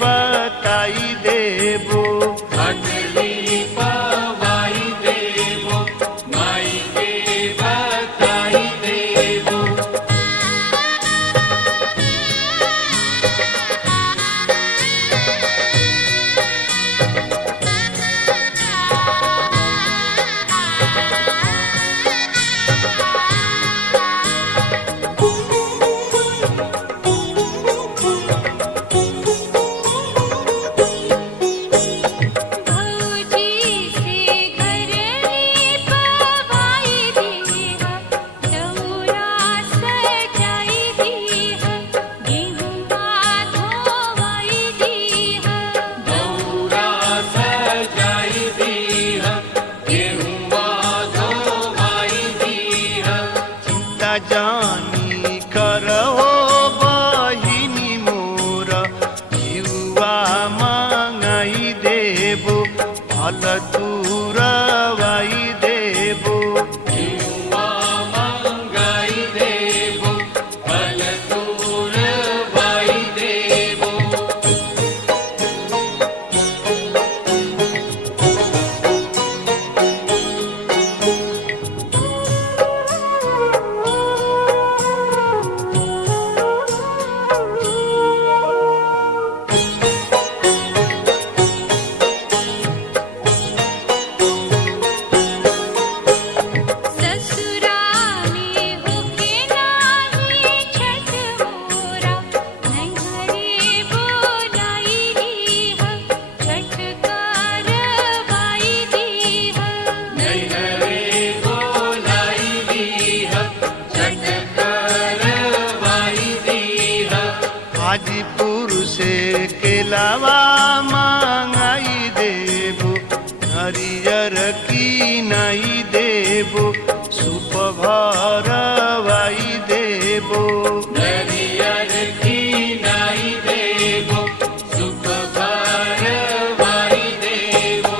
बताई देबो। खटली पवाई देबो, माई के बताई देबो। जानी करहो बहिनी मोर, युवा मंगाई देबो, फल तुरवाई देबो। युवा मंगाई देबो, फल तुरवाई देबो। हाजीपुर से केलावा मंगाई देबो, हरियर की नहीं देबो, सुप भरवाई देबो। नरियर की नाई देबो, सुप भरवाई देबो।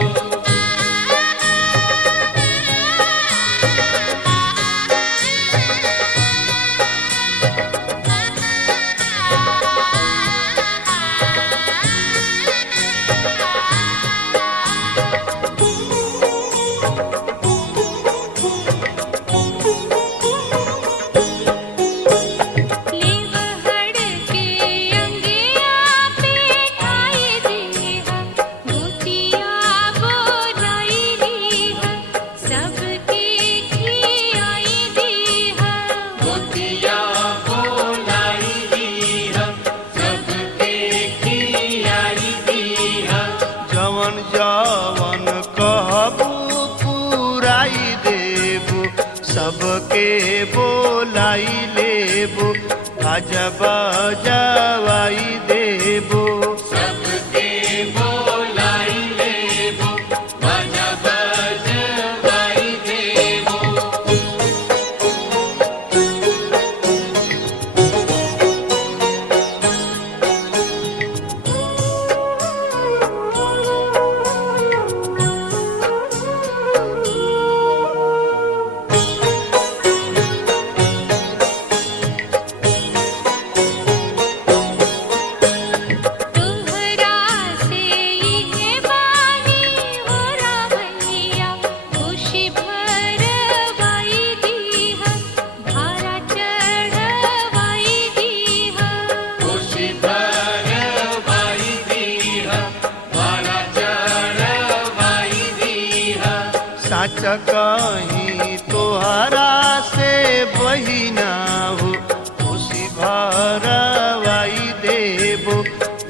जवन कहबू पुराई देबो, सबके बोलाई लेबो, बाजा बजावाई देबो। सबके बोलाई लेबो, बाजा बजवाई देबो। साच कहीं तोहरा से बहिना हो, खुशी भरवाई देबो,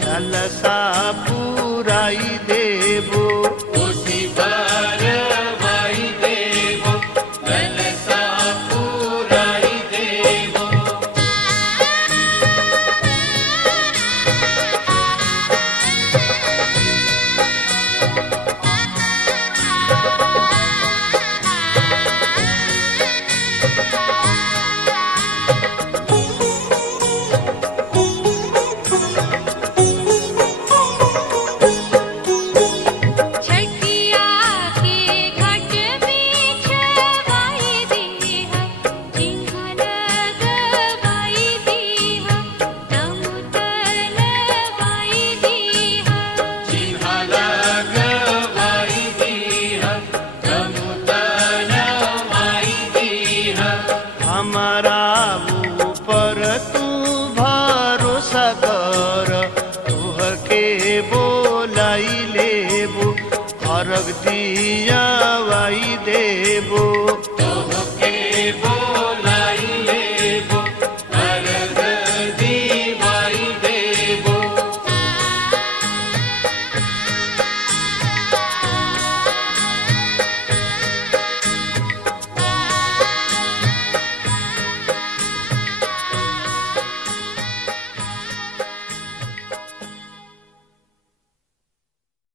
लालसा पुराई देबो। खुशी भरवाई देबो, लालसा पुराई देबो। बोलाई लेबो अर्घ दियावाई देबो तोहके